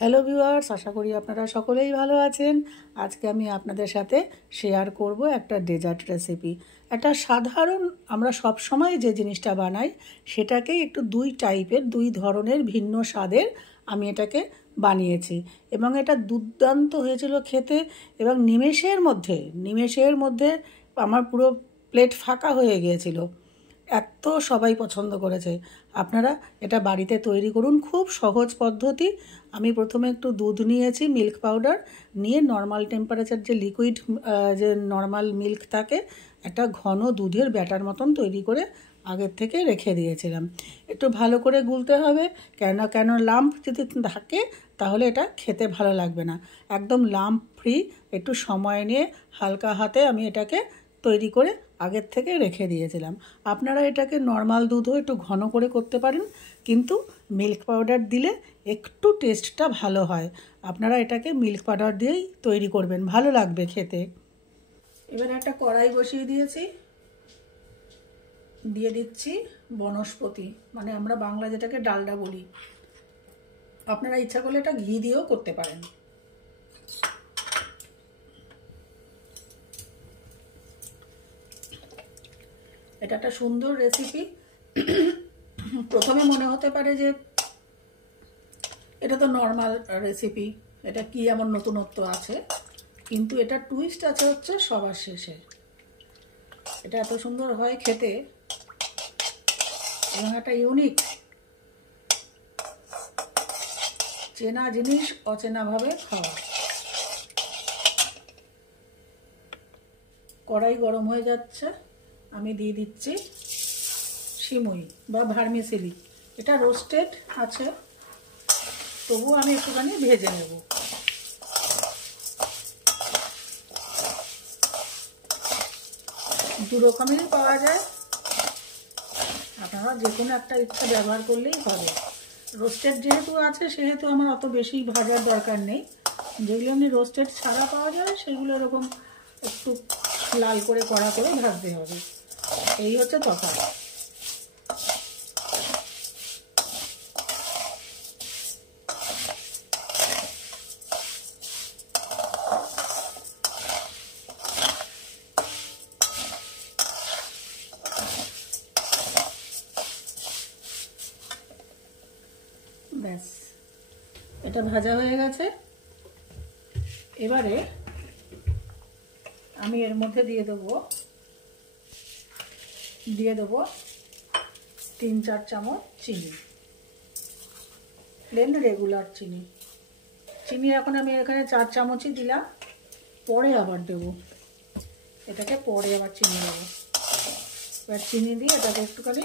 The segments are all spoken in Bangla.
হ্যালো ভিউয়ার্স, আশা করি আপনারা সকলেই ভালো আছেন। আজকে আমি আপনাদের সাথে শেয়ার করব একটা ডেজার্ট রেসিপি। একটা সাধারণ আমরা সব সময় যে জিনিসটা বানাই সেটাকেই একটু দুই ধরনের ভিন্ন স্বাদের আমি এটাকে বানিয়েছি এবং এটা দুর্দান্ত হয়েছিল খেতে। এবং নিমেষের মধ্যে আমার পুরো প্লেট ফাঁকা হয়ে গিয়েছিল। এত সবাই পছন্দ করেছে। আপনারা এটা বাড়িতে তৈরি করুন, খুব সহজ পদ্ধতি। আমি প্রথমে একটু দুধ নিয়েছি, মিল্ক পাউডার নিয়ে নর্মাল টেম্পারেচার যে লিকুইড যে নর্মাল মিল্ক থাকে, একটা ঘন দুধের ব্যাটার মতন তৈরি করে আগের থেকে রেখে দিয়েছিলাম। একটু ভালো করে গুলতে হবে, কেন লাম্প যদি থাকে তাহলে এটা খেতে ভালো লাগবে না। একদম লাম্প ফ্রি, একটু সময় নিয়ে হালকা হাতে আমি এটাকে তৈরি করে আগের থেকে রেখে দিয়েছিলাম। আপনারা এটাকে নর্মাল দুধও একটু ঘন করে করতে পারেন, কিন্তু মিল্ক পাউডার দিলে একটু টেস্টটা ভালো হয়। আপনারা এটাকে মিল্ক পাউডার দিয়েই তৈরি করবেন, ভালো লাগবে খেতে। এবার একটা কড়াই বসিয়ে দিয়েছি, দিয়ে দিচ্ছি বনস্পতি, মানে আমরা বাংলা যেটাকে ডালডা বলি। আপনারা ইচ্ছা করলে এটা ঘি দিয়েও করতে পারেন। এটা একটা সুন্দর রেসিপি। প্রথমে মনে হতে পারে যে এটা তো নর্মাল রেসিপি, এটা কি এমন নতুনত্ব আছে, কিন্তু এটা টুইস্ট আছে হচ্ছে সবার শেষে। এটা এত সুন্দর হয় খেতে এবং একটা ইউনিক, চেনা জিনিস অচেনাভাবে খাওয়া। কড়াই গরম হয়ে যাচ্ছে, আমি দিয়ে দিচ্ছি সিমুই বা ভার্মিসেলি। এটা রোস্টেড আছে, তবুও আমি একটুখানি ভেজে নেব। দু রকমেরই পাওয়া যায়, আপনারা যে কোনো একটা ইচ্ছা ব্যবহার করলেই হবে। রোস্টেড যেহেতু আছে সেহেতু আমার অত বেশি ভাজার দরকার নেই। যেগুলো আমি রোস্টেড ছাড়া পাওয়া যায় সেগুলো এরকম একটু লাল করে কড়া করে ভাজতে হবে, এই হচ্ছে তফাৎ। ব্যাস, এটা ভাজা হয়ে গেছে। এবারে আমি এর মধ্যে দিয়ে দেবো 3-4 চামচ চিনি, প্লেন রেগুলার চিনি। এখন আমি এখানে 4 চামচই দিলাম, পরে আবার দেবো, এটাকে পরে আবার চিনি দেবো। এবার চিনি দিয়ে এটাকে একটুখানি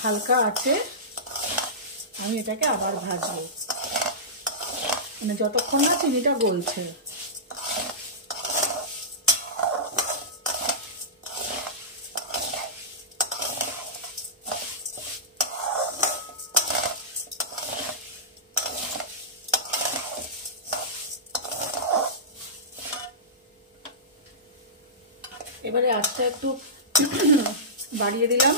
হালকা আছে আমি এটাকে আবার ভাজবো, মানে যতক্ষণ না চিনিটা গলছে। এবারে আঁচটা একটু বাড়িয়ে দিলাম।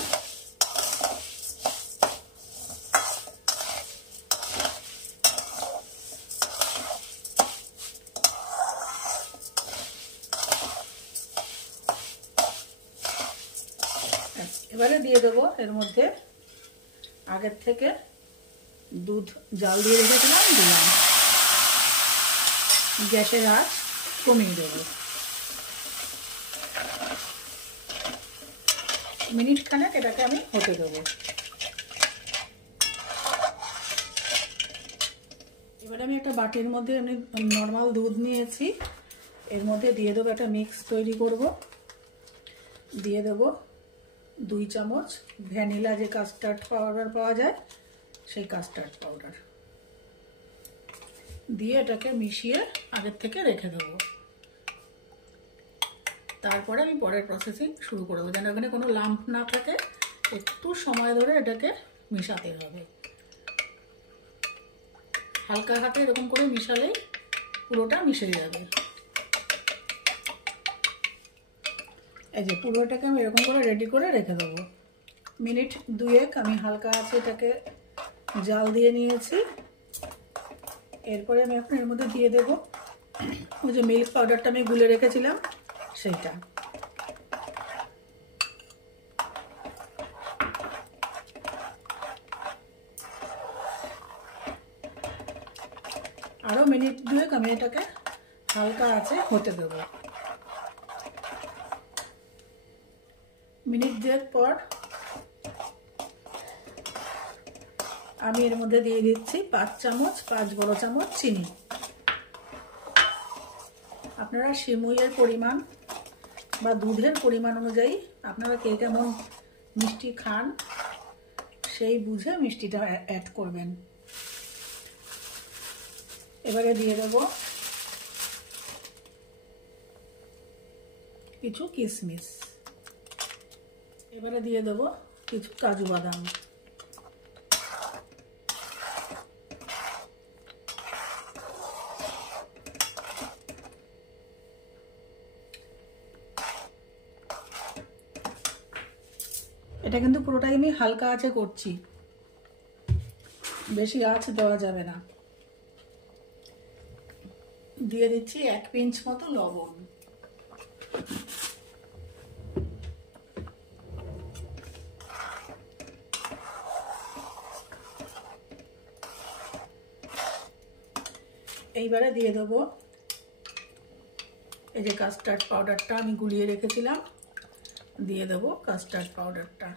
এবারে দিয়ে দেবো এর মধ্যে আগের থেকে দুধ জাল দিয়ে রেখেছিলাম, দিলাম। গ্যাসের আঁচ কমিয়ে দেবো। মিনিট খানেক এটাকে আমি হতে দেবো। এবারে আমি একটা বাটির মধ্যে আমি নর্মাল দুধ নিয়েছি, এর মধ্যে দিয়ে দেবো একটা মিক্স তৈরি করব। দিয়ে দেবো 2 চামচ ভ্যানিলা যে কাস্টার্ড পাউডার পাওয়া যায়, সেই কাস্টার্ড পাউডার দিয়ে এটাকে মিশিয়ে আগের থেকে রেখে দেবো। তারপরে আমি পরের প্রসেসিং শুরু করবো, যেন এখানে কোনো লাম্প না থাকে। একটু সময় ধরে এটাকে মিশাতে হবে, হালকা হাতে এরকম করে মিশালেই পুরোটা মিশে যাবে। এই যে পুরোটাকে আমি এরকম করে রেডি করে রেখে দেবো। মিনিট 2 আমি হালকা আছে এটাকে জাল দিয়ে নিয়েছি। এরপরে আমি এখন এর মধ্যে দিয়ে দেবো ওই যে মিল্ক পাউডারটা আমি গুলে রেখেছিলাম সেইটা। আরও মিনিট দুয়েক আমি এটাকে হালকা আছে হতে দেবো। মিনিট দুয়েক পর আমি এর মধ্যে দিয়ে দিচ্ছি 5 বড় চামচ চিনি। আপনারা সিমুইয়ের পরিমাণ বা দুধের পরিমাণ অনুযায়ী আপনারা কে কেমন মিষ্টি খান সেই বুঝে মিষ্টিটা অ্যাড করবেন। এবারে দিয়ে দেব কিছু কিশমিশ, এবারে দিয়ে দেব কিছু কাজু বাদাম, এটা কিন্তু পুরোটাই আমি হালকা আঁচে করছি, বেশি আঁচ দেওয়া যাবে না। দিয়ে দিচ্ছি 1 পিঞ্চ মতো লবণ। এইবারে দিয়ে দেবো এই যে কাস্টার্ড পাউডারটা আমি গুলিয়ে রেখেছিলাম, দিয়ে দেবো কাস্টার্ড পাউডারটা।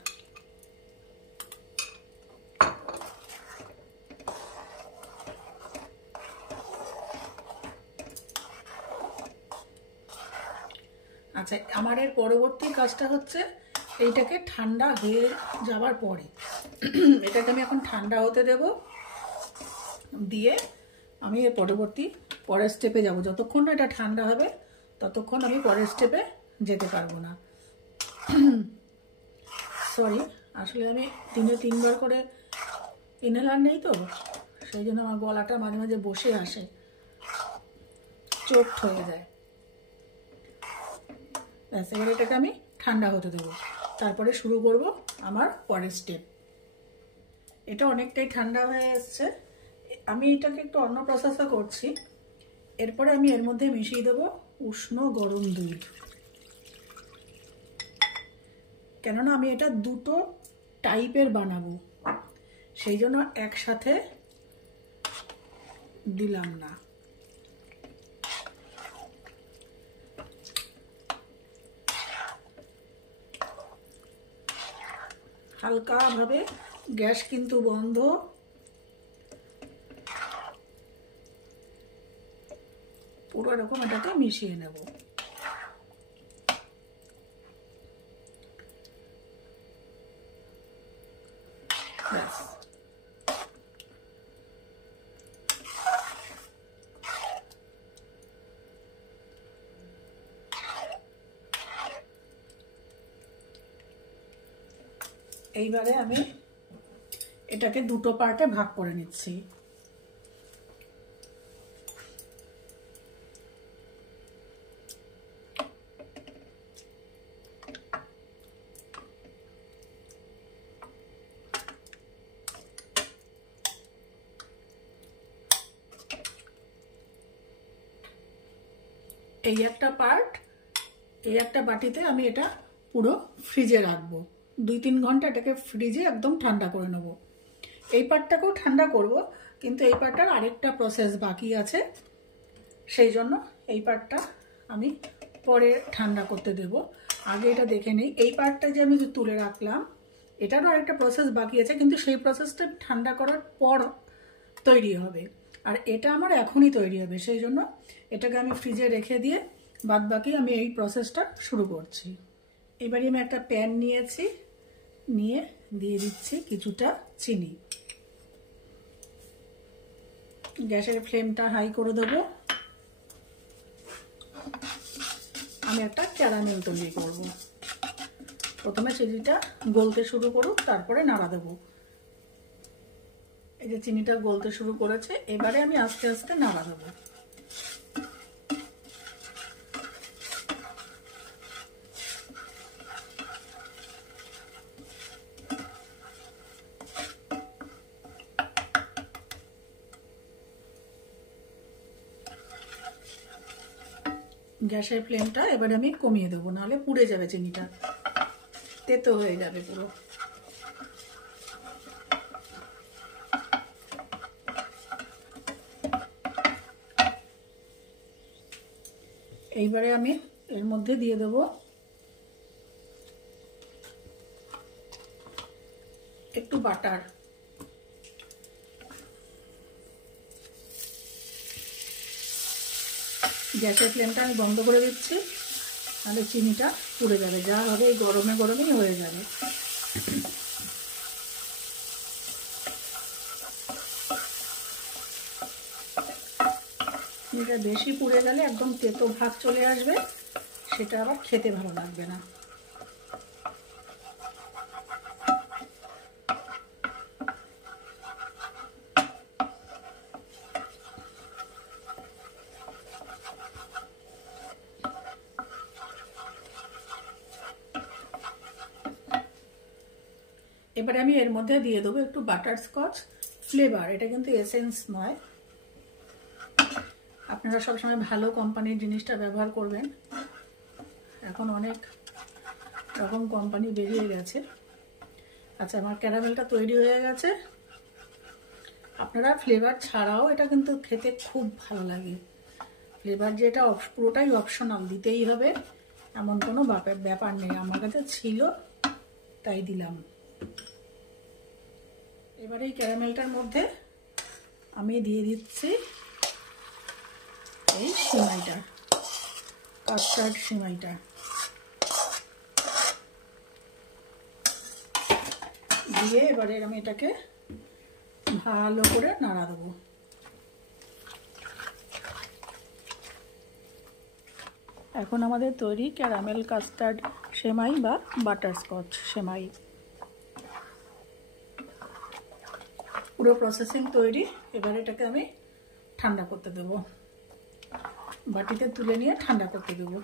আচ্ছা, আমার এর পরবর্তী কাজটা হচ্ছে এইটাকে ঠান্ডা হয়ে যাওয়ার পরে এটাকে আমি এখন ঠান্ডা হতে দেব, দিয়ে আমি এর পরের স্টেপে যাব। যতক্ষণ না এটা ঠান্ডা হবে ততক্ষণ আমি পরের স্টেপে যেতে পারবো না। সরি, আসলে আমি দিনে 3 বার করে ইনহেলার নেই তো, সেই জন্য আমার গলাটা মাঝে মাঝে বসে আসে, চোট হয়ে যায়। ব্যাস, এবার এটাকে আমি ঠান্ডা হতে দেবো, তারপরে শুরু করব আমার পরের স্টেপ। এটা অনেকটাই ঠান্ডা হয়ে এসছে, আমি এটাকে একটু অন্য প্রসেসে করছি। এরপরে আমি এর মধ্যে মিশিয়ে দেবো উষ্ণ গরম দুধ, কেননা আমি এটা দুটো টাইপের বানাবো, সেই জন্য একসাথে দিলাম না। হালকাভাবে, গ্যাস কিন্তু বন্ধ, পুরো এরকম এটাকে মিশিয়ে নেব। ব্যাস, এইবারে আমি এটাকে দুটো পার্টে ভাগ করে নিচ্ছি। এই একটা পার্ট এই একটা বাটিতে আমি এটা পুরো ফ্রিজে রাখবো, 2-3 ঘন্টা এটাকে ফ্রিজে একদম ঠান্ডা করে নেব। এই পার্টটাকেও ঠান্ডা করব, কিন্তু এই পার্টটার আরেকটা প্রসেস বাকি আছে, সেই জন্য এই পার্টটা আমি পরে ঠান্ডা করতে দেব। আগে এটা দেখে নেই, এই পার্টটা যে আমি তুলে রাখলাম এটারও আরেকটা প্রসেস বাকি আছে, কিন্তু সেই প্রসেসটা ঠান্ডা করার পর তৈরি হবে, আর এটা আমার এখনই তৈরি হবে, সেই জন্য এটাকে আমি ফ্রিজে রেখে দিয়ে বাদ বাকি আমি এই প্রসেসটা শুরু করছি। এবারে আমি একটা প্যান নিয়েছি, নিয়ে দিয়ে দিচ্ছি কিছুটা চিনি। গ্যাসের ফ্লেমটা হাই করে দেবো। আমি একটা ক্যারামেল তৈরি করব। প্রথমে চিনিটা গলতে শুরু করুক, তারপরে নাড়া দেবো। এই যে চিনিটা গলতে শুরু করেছে, এবারে আমি আস্তে আস্তে নাড়া দেবো। গ্যাসের ফ্লেমটা এবারে আমি কমিয়ে দেবো, নাহলে পুড়ে যাবে চিনিটা, তেতো হয়ে যাবে পুরো। এইবারে আমি এর মধ্যে দিয়ে দেব একটু বাটার। গ্যাসের ফ্লেমটা আমি বন্ধ করে দিচ্ছি, তাহলে চিনিটা পুড়ে যাবে, যা হবে এই গরমে গরমেই হয়ে যাবে। চিনিটা বেশি পুড়ে গেলে একদম তেতো ভাব চলে আসবে, সেটা আবার খেতে ভালো লাগবে না। এবারে আমি এর মধ্যে দিয়ে দেবো একটু বাটারস্কচ ফ্লেভার। এটা কিন্তু এসেন্স নয়, আপনারা সবসময় ভালো কোম্পানির জিনিসটা ব্যবহার করবেন। এখন অনেক রকম কোম্পানি বেরিয়ে গেছে। আচ্ছা, আমার ক্যারামেলটা তৈরি হয়ে গেছে। আপনারা ফ্লেভার ছাড়াও এটা কিন্তু খেতে খুব ভালো লাগে। ফ্লেভার যেটা পুরোটাই অপশনাল, দিতেই হবে এমন কোনো ব্যাপার নেই। আমার কাছে ছিল তাই দিলাম। এবারে এই ক্যারামেলটার মধ্যে আমি দিয়ে দিচ্ছি এই সিমাইটা, কাস্টার্ড সিমাইটা। দিয়ে এবারে আমি এটাকে ভালো করে নাড়া দেবো। এখন আমাদের তৈরি ক্যারামেল কাস্টার্ড সেমাই বা বাটারস্কচ সেমাই। পুরো প্রসেসিং তৈরি। এবার এটাকে আমি ঠান্ডা করতে দেবো, বাটিতে তুলে নিয়ে ঠান্ডা করতে দেবো।